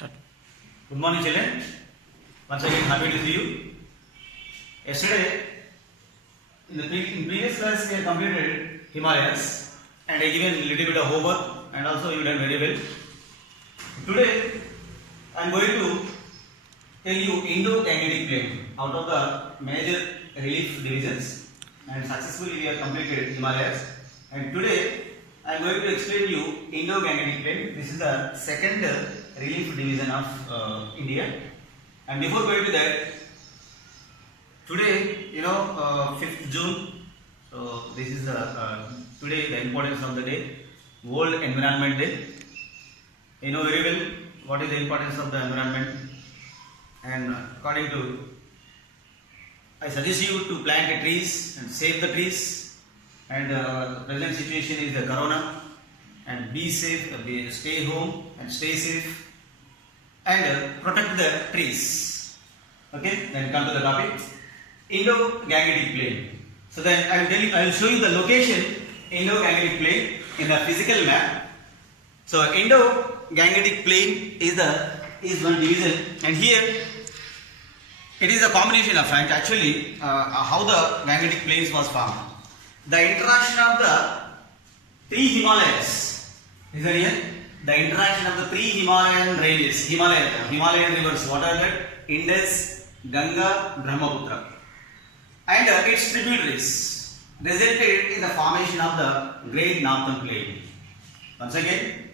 Start. Good morning, children. Once again, happy to see you. Yesterday, in previous class, we have completed Himalayas and I given a little bit of homework and also you done very well. Today, I am going to tell you Indo-Gangetic Plain out of the major relief divisions, and successfully we have completed Himalayas. And today, I am going to explain you Indo-Gangetic Plain. This is the second relief division of India. And before going to that, today, 5th June. So this is today the importance of the day, World Environment Day. You know very well what is the importance of the environment, and according to, I suggest you to plant the trees and save the trees. And the present situation is the corona, and be safe, stay home and stay safe, and protect the trees. Okay, then come to the topic, Indo-Gangetic Plain. So then I will show you the location Indo-Gangetic Plain in the physical map. So Indo-Gangetic Plain is one division, and here it is a combination of fact actually how the Gangetic Plains was formed. The interaction of the three Himalayas is that here. The interaction of the three Himalayan ranges, Himalayan rivers. What are that? Indus, Ganga, Brahmaputra, and its tributaries resulted in the formation of the Great Northern Plain. Once again,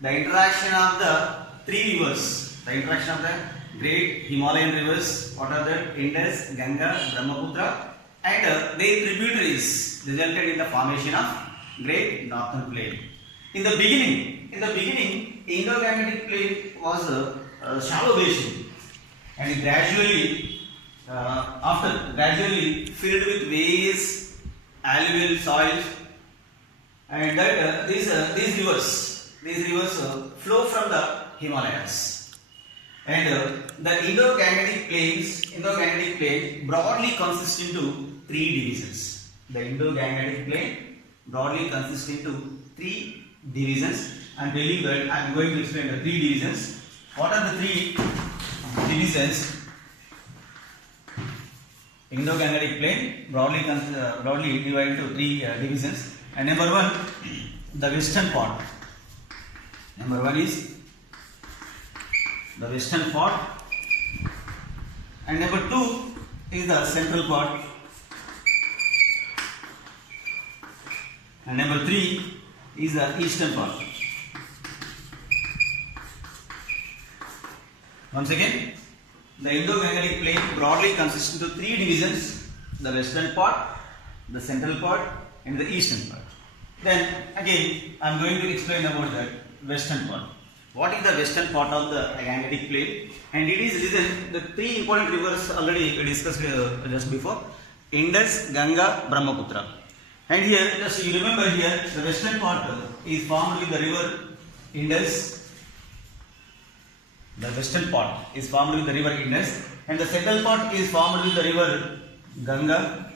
the interaction of the three rivers, the interaction of the great Himalayan rivers. What are that? Indus, Ganga, Brahmaputra, and their tributaries resulted in the formation of Great Northern Plain. In the beginning, Indo-Gangetic Plain was a shallow basin, and it gradually filled with various alluvial soils, and that these rivers flow from the Himalayas. And the Indo-Gangetic Plain broadly consists into three divisions. The Indo-Gangetic Plain broadly consists into three divisions. I am telling you that I am going to explain the three divisions. What are the three divisions? Indo-Gangetic Plain broadly divided into three divisions. And number one, the western part. Number one is the western part, and number two is the central part, and number three is the eastern part. Once again, the Indo-Gangetic Plain broadly consists into three divisions: the western part, the central part, and the eastern part. Then again, I am going to explain about the western part. What is the western part of the Gangetic Plain? And it is the three important rivers already discussed just before: Indus, Ganga, Brahmaputra. And here, just you remember here, the western part is formed with the river Indus. The western part is formed with the river Indus, and the central part is formed with the river Ganga,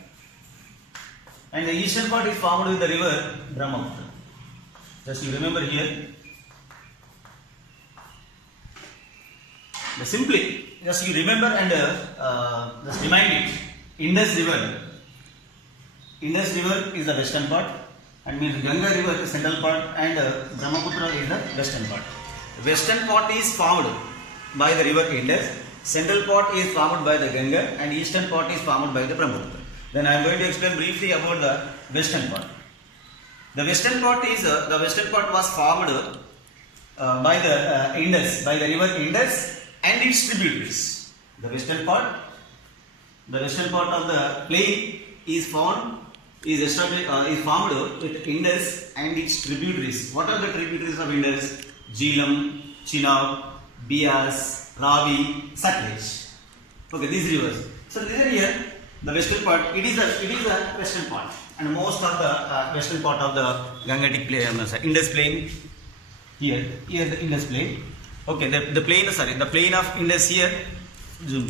and the eastern part is formed with the river Brahmaputra. Just you remember here. Simply, just you remember and just remind it. Indus River is the western part, and means Ganga River is the central part, and Brahmaputra is the western part. The western part is formed by the river Indus, central part is formed by the Ganga, and eastern part is formed by the Brahmaputra. Then I am going to explain briefly about the western part. The western part was formed by the Indus, by the river Indus and its tributaries. The western part of the plain is formed with Indus and its tributaries. What are the tributaries of Indus? Jhelum, Chenab, Beas, Ravi, Satluj. Okay, these rivers. So these are here the western part. It is the western part, and most of the western part of the Gangetic Plain, Indus Plain. Here the Indus Plain. Okay, the plain of Indus here. Zoom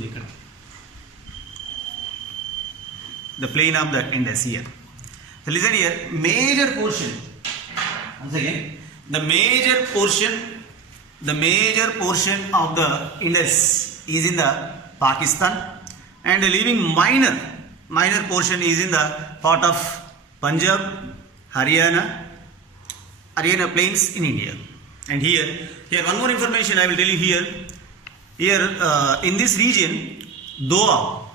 the plain of the Indus here. So listen here, major portion. Once again, the major portion the major portion of the Indus is in the Pakistan, and the leaving minor portion is in the part of Punjab, Haryana plains in India. And here one more information I will tell you here. Here in this region, Doab,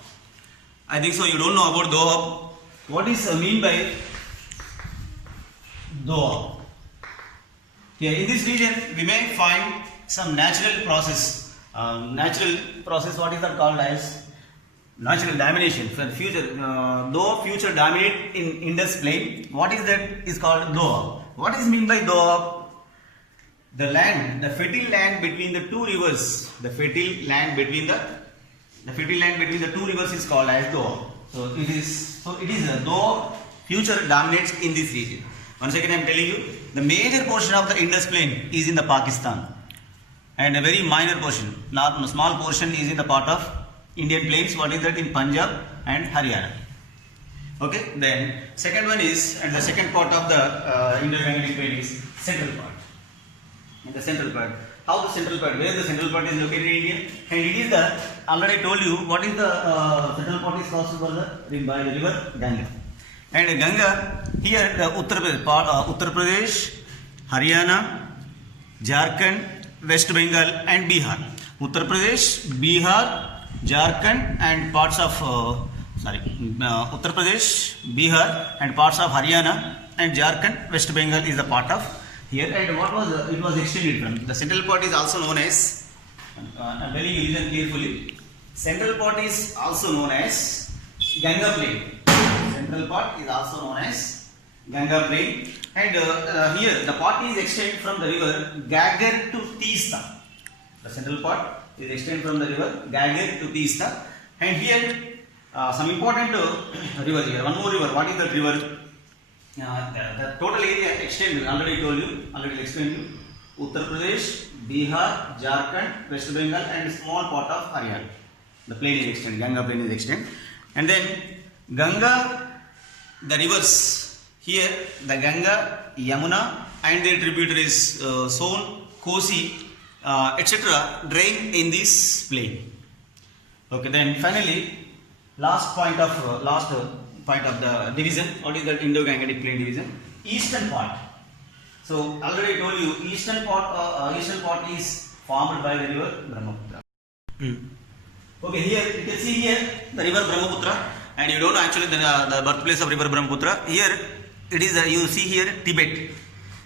I think so you don't know about Doab. What is mean by Doab? Here in this region we may find some natural process. What is that called as? Natural domination. For future, though future dominate in Indus plain, what is that is called Doab. What is mean by Doab? The land, the fertile land between the two rivers. The fertile land between the two rivers is called as Doab. So it is Doab future dominates in this region. Once again I am telling you, the major portion of the Indus plain is in the Pakistan, and a very minor portion, small portion is in the part of Indian plains. What is that? In Punjab and Haryana. Okay, then second one is, and the second part of the Indo-Gangetic plain is central part. In the central part, how the central part, where the central part is located in India, and it is the, already told you what is the central part is crossed by the river Ganga. And Ganga, here the Uttar Pradesh, Haryana, Jharkhand, West Bengal and Bihar. Uttar Pradesh, Bihar, Jharkhand and parts of Uttar Pradesh, Bihar and parts of Haryana and Jharkhand, West Bengal is the part of here. And what was it was extended from? The central part is also known as, I'm telling you, listen carefully. Central part is also known as Ganga plain. Central part is also known as Ganga plain, and here the part is extended from the river Gagar to Teesta. The central part is extended from the river Gagar to Teesta, and here some important river here. One more river. What is that river? The total area extended. Already explained you. Uttar Pradesh, Bihar, Jharkhand, West Bengal, and small part of Haryana. The plain is extended. Ganga plain is extended, and then Ganga. The rivers here, the Ganga, Yamuna and their tributaries Son, Kosi, etc. drain in this plain. Okay, then finally last point of the division. What is the Indo-Gangetic plain division? Eastern part. So already told you, eastern part is formed by the river Brahmaputra. Okay, here you can see here the river Brahmaputra. And you don't know actually the birthplace of river Brahmaputra. Here it is, you see here Tibet,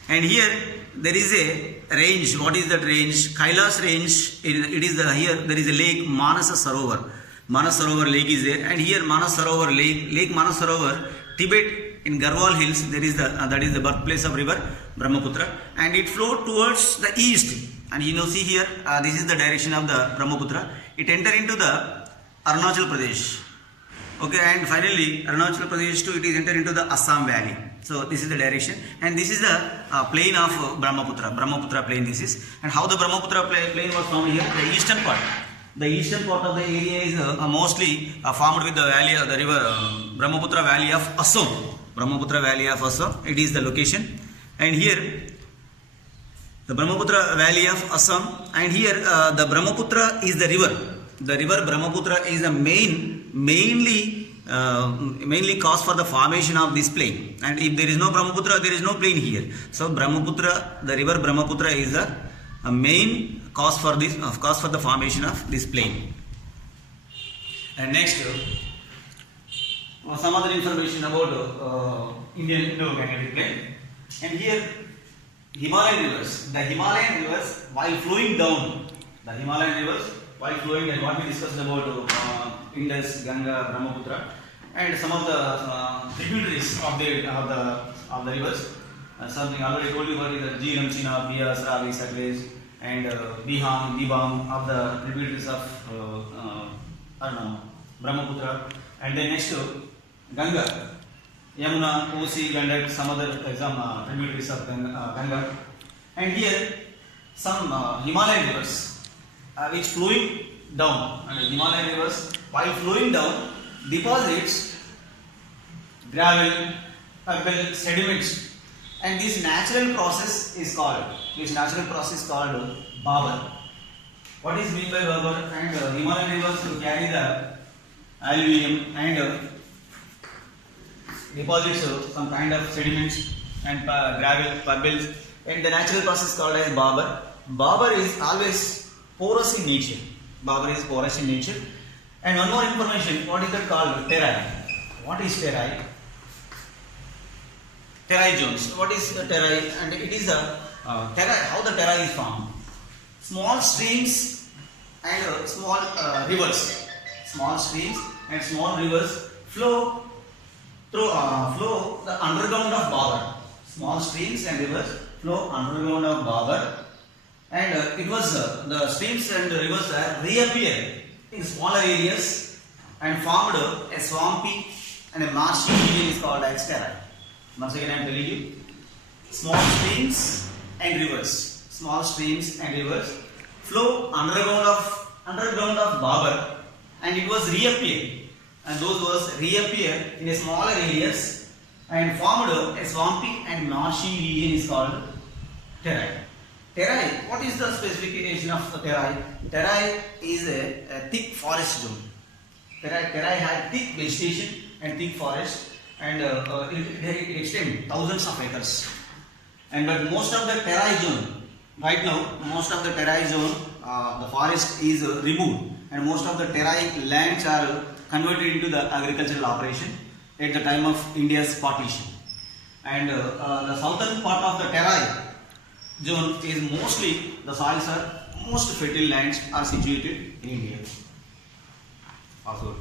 and here there is a range. What is that range? Kailas range. It is here there is a lake, Manas Sarovar. Manas Sarovar lake is there, and here Manas Sarovar lake Manas Sarovar, Tibet in Garhwal hills. There is that is the birthplace of river Brahmaputra, and it flowed towards the east. And you know, see here this is the direction of the Brahmaputra. It entered into the Arunachal Pradesh. Okay, and finally Arunachal Pradesh too, it is entered into the Assam valley. So this is the direction, and this is the plain of Brahmaputra plain this is. And how the Brahmaputra plain was formed here? The eastern part of the area is mostly formed with the valley of the river Brahmaputra valley of Assam. It is the location, and here the Brahmaputra valley of Assam, and here the Brahmaputra is the river. The river Brahmaputra is the mainly cause for the formation of this plain. And if there is no Brahmaputra, there is no plain here. So the river Brahmaputra is a main cause for the formation of this plain. And next, some other information about Indian Indo-Gangetic plain. And here Himalayan rivers while flowing down, and what we discussed about Indus, Ganga, Brahmaputra, and some of the tributaries of the rivers. Something I already told you about the Jhelum, Chenab, Bias, Ravi, Satluj, and Dibang of the tributaries of Brahmaputra. And then next Ganga, Yamuna, Kosi, Gandak, some other tributaries of Ganga. And here some Himalayan rivers which flowing down, and Himalayan rivers while flowing down deposits gravel, pebble, sediments and this natural process is called Babur. What is meant by Babur? And Himalayan rivers to carry the alluvium and deposits some kind of sediments and gravel, pebbles, and the natural process called as Babur. Babur is always porous in nature. And one more information, what is that called? Terai. What is Terai? Terai zones. What is Terai? And it is a Terai. How the Terai is formed? Small streams and small rivers. Small streams and small rivers flow the underground of Babur. Small streams and rivers flow underground of Babur. And it was the streams and the rivers reappeared in smaller areas and formed a swampy and a marshy region is called as Terai. Once again I am telling you, small streams and rivers flow underground of Babur, and it was reappeared, and those was reappeared in a smaller areas and formed a swampy and marshy region is called Terai. Terai, what is the specification of Terai? Terai is a thick forest zone. Terai had thick vegetation and thick forest, and it extends thousands of acres. And but most of the Terai zone, right now, the forest is removed, and most of the Terai lands are converted into the agricultural operation at the time of India's partition. And the southern part of the Terai zone is mostly, the soils are most fertile lands are situated in India. Also.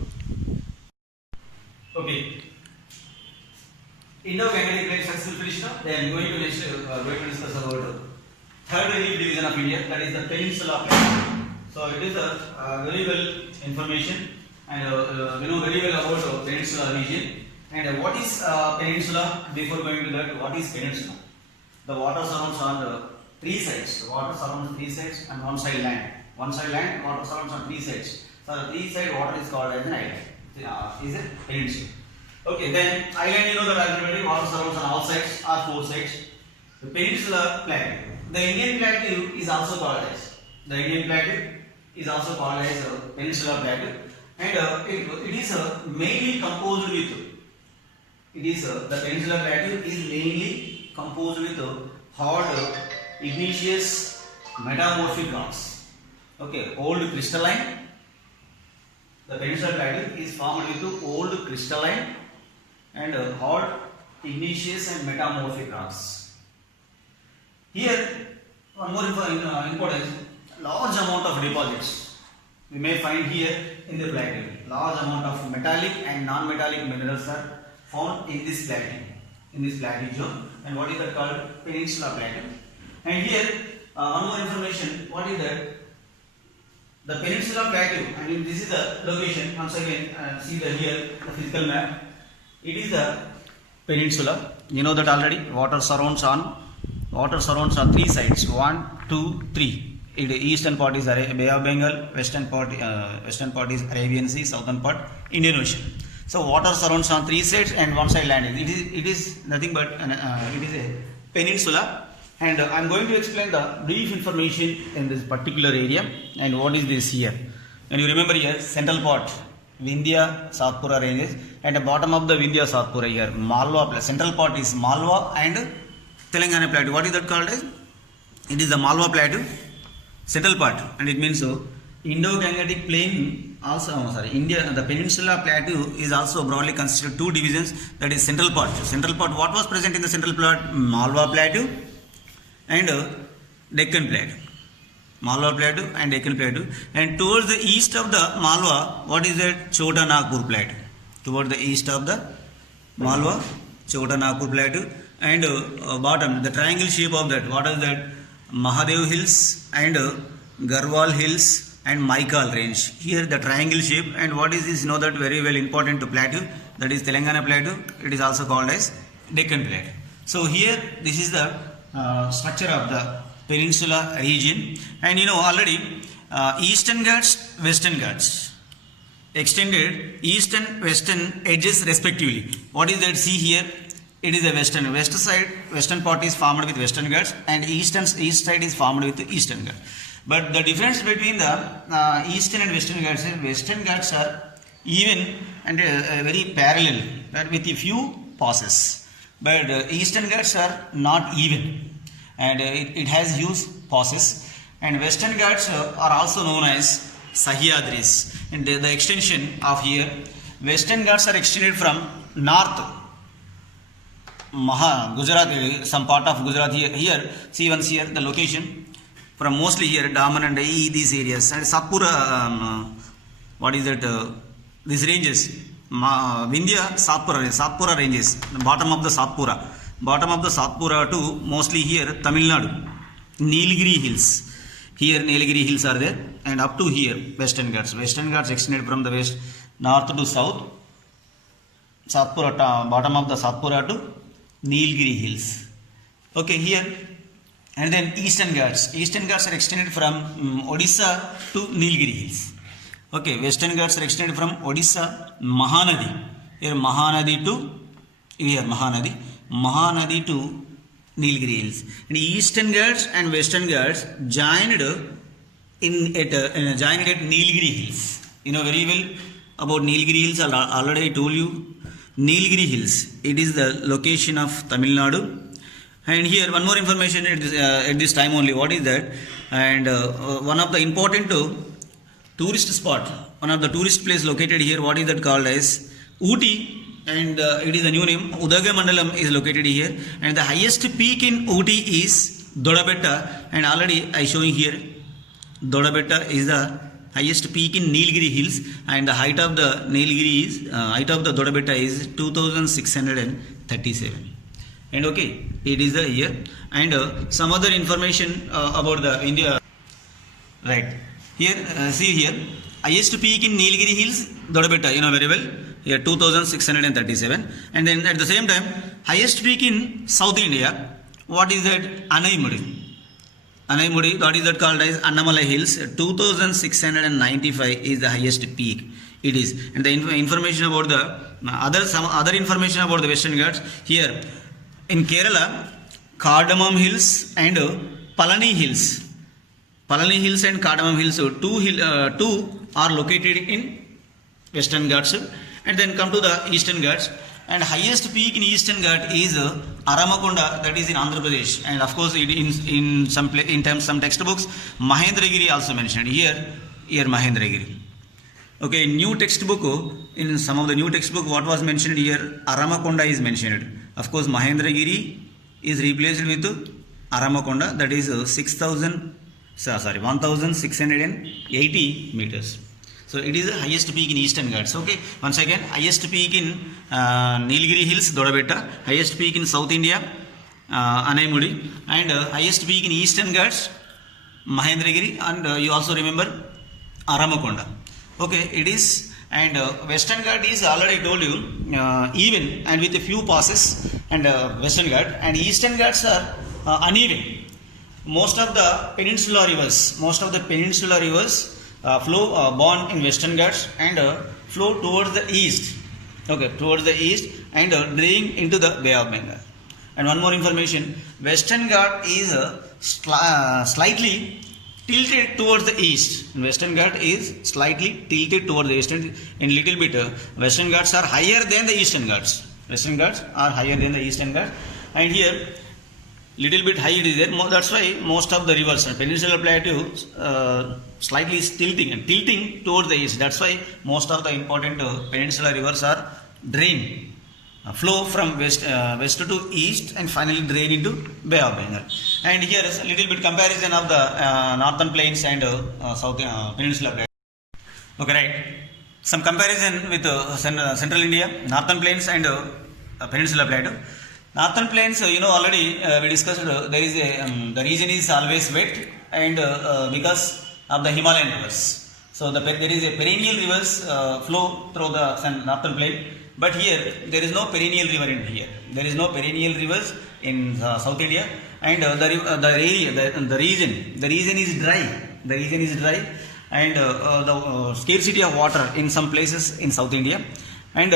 Okay. Indo-Gangetic Plain successful finished now. Then going to discuss about third relief division of India, that is the Peninsula Plain. So it is a very well information, and we know very well about Peninsula region. And what is Peninsula? Before going to that, what is Peninsula? The water surrounds on the three sides. The water surrounds three sides and one side land. Water surrounds on three sides. So the three side water is called as an island. Is it peninsula? Okay, then island, you know that ultimately water surrounds on all sides or four sides. The Peninsula Plateau. The Indian Plateau is also called as Peninsula Plateau, and it is mainly composed with. The Peninsula Plateau is mainly composed with hard, igneous, metamorphic rocks. Okay, old crystalline. The Peninsula Plateau is formed with old crystalline and hard, igneous and metamorphic rocks. Here, one more importance, large amount of deposits we may find here in the plateau. Large amount of metallic and non-metallic minerals are found in this plateau zone. And what is that called? Peninsula Plateau. And here, one more information. What is that? The Peninsula Plateau. I mean, this is the location. Once again, see here the physical map. It is the peninsula. You know that already. Water surrounds on three sides. 1, 2, 3. The eastern part is Bay of Bengal. Western part is Arabian Sea. Southern part Indian Ocean. So water surrounds on three sides and one side land. It is nothing but it is a peninsula. And I am going to explain the brief information in this particular area. And what is this here? And you remember here, central part, Vindhya Satpura ranges, and the bottom of the Vindhya Satpura here, Malwa. Central part is Malwa and Telangana Plateau. What is that called as? It is the Malwa Plateau, central part, and it means so. Indo-Gangetic Plain also, the Peninsula Plateau is also broadly considered two divisions. That is central part. Central part. What was present in the central part? Malwa Plateau and Deccan Plateau. Malwa Plateau and Deccan Plateau. And towards the east of the Malwa, what is that? Chota Nagpur Plateau. Towards the east of the Malwa, Chota Nagpur Plateau. And bottom, the triangle shape of that, what is that? Mahadev Hills and Garhwal Hills and Maikal Range. Here the triangle shape. And what is this? You know that very well important to plateau. That is Telangana Plateau. It is also called as Deccan Plateau. So here this is the structure of the peninsula region. And you know already Eastern Ghats, Western Ghats extended east and western edges respectively. What is that? See here, it is a west side, western part is formed with Western Ghats, and east side is formed with Eastern Ghats. But the difference between the Eastern and Western Ghats is Western Ghats are even and very parallel, but with a few passes. But Eastern Ghats are not even, and it has huge passes. And Western Ghats are also known as Sahyadris. And the extension of here, Western Ghats are extended from north Gujarat, some part of Gujarat here. See once here the location from mostly here Daman and these areas, and Satpura. What is that? These ranges, Vindhya, Satpura ranges, the bottom of the Satpura to mostly here Tamil Nadu, Nilgiri Hills. Here Nilgiri Hills are there, and up to here Western Ghats. Western Ghats extended from the west, north to south, Satpura, bottom of the Satpura to Nilgiri Hills. Okay, here, and then Eastern Ghats. Eastern Ghats are extended from Odisha to Nilgiri Hills. Okay, Western Ghats are extended from Odisha, Mahanadi. Here Mahanadi to Nilgiri Hills. And Eastern Ghats and Western Ghats joined at Nilgiri Hills. You know very well about Nilgiri Hills. Already I told you. Nilgiri Hills. It is the location of Tamil Nadu. And here one more information at this time only. What is that? And one of the important tourist spot, one of the tourist place located here, what is that called as Ooty, and it is a new name. Udagamandalam is located here, and the highest peak in Ooty is Dodabetta, and already I showing here Dodabetta is the highest peak in Nilgiri Hills, and the height of the Dodabetta is 2637. And okay, it is the year. And some other information about the India, right? Here, see here, highest peak in Nilgiri Hills, Dodabetta, you know very well, here 2637. And then at the same time, highest peak in South India, what is that? Anaimudi, what is that called as Annamalai Hills, 2695 is the highest peak. It is. And the information about the, some other information about the Western Ghats, here in Kerala, Cardamom Hills and Palani Hills. Palani Hills and Cardamom Hills, two are located in Western Ghats. And then come to the Eastern Ghats. And highest peak in Eastern Ghats is Aramakonda, that is in Andhra Pradesh. And of course, in some textbooks, Mahendragiri also mentioned. Here Mahendragiri. Okay, new textbook, in some of the new textbook, what was mentioned here? Aramakonda is mentioned. Of course, Mahendragiri is replaced with Aramakonda, that is 1680 meters. So it is the highest peak in Eastern Ghats. Okay, once again, highest peak in Nilgiri Hills, Dodabetta, highest peak in South India, Anaimudi, and highest peak in Eastern Ghats, Mahendragiri, and you also remember Aramakonda. Okay, it is. And Western Ghat is already told you even and with a few passes, and Western Ghat, and Eastern Ghats are uneven. Most of the peninsular rivers flow born in Western Ghats and flow towards the east. Okay, towards the east and drain into the Bay of Bengal. And one more information: Western Ghat is slightly tilted towards the east. Western Ghat is slightly tilted towards the east. In little bit, Western Ghats are higher than the Eastern Ghats. Western Ghats are higher than the Eastern Ghats, and here little bit high it is there. That's why most of the rivers, peninsular plateau, slightly tilting towards the east. That's why most of the important peninsular rivers are drained, flow from west to east, and finally drain into Bay of Bengal. And here is a little bit comparison of the northern plains and south peninsular plateau. Okay, right. Some comparison with central India, northern plains and peninsular plateau. Northern plains, already we discussed. There is the region is always wet, and because of the Himalayan rivers. So there is a perennial rivers flow through the northern plain. But here there is no perennial river in here. There is no perennial rivers in South India, and the region is dry. The region is dry, and the scarcity of water in some places in South India, and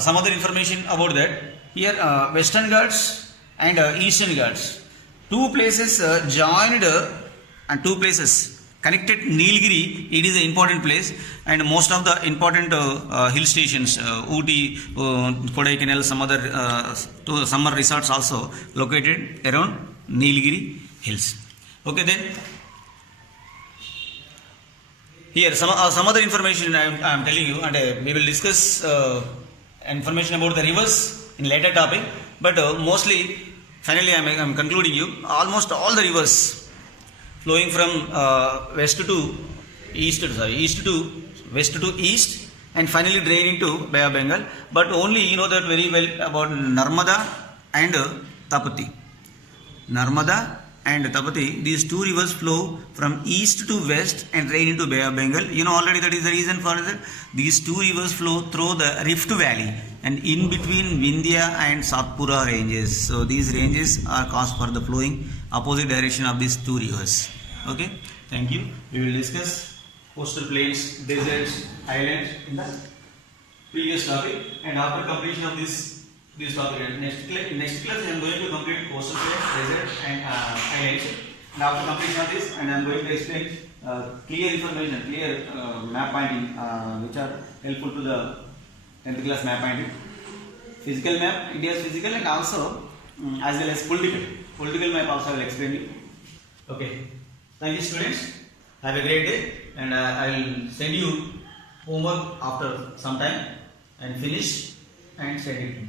some other information about that. here Western Ghats and Eastern Ghats. Two places joined and two places connected Nilgiri. It is an important place, and most of the important hill stations, Ooty, Kodaikanal, some other summer resorts also located around Nilgiri hills. Okay, then here some other information I am telling you, and we will discuss information about the rivers in later topic. But mostly, finally, I am concluding you. Almost all the rivers flowing from west to east to west to east, and finally drain into Bay of Bengal. But only you know that very well about Narmada and Tapati. Narmada and Tapati, these two rivers flow from east to west and drain into Bay of Bengal. You know already that is the reason for that. These two rivers flow through the Rift Valley and in between Vindhya and Satpura ranges. So these ranges are caused for the flowing opposite direction of these two rivers. Okay, thank you. We will discuss coastal plains, deserts, islands in the previous topic, and after completion of this topic, next class I am going to complete coastal plains, desert and islands. And after completion of this, and I am going to explain clear information, clear map pointing, which are helpful to the 10th class map pointing. Physical map, India's physical, and also as well as political map also I will explain you. Okay, thank you students. Have a great day, and I will send you homework after some time and finish and send it to me.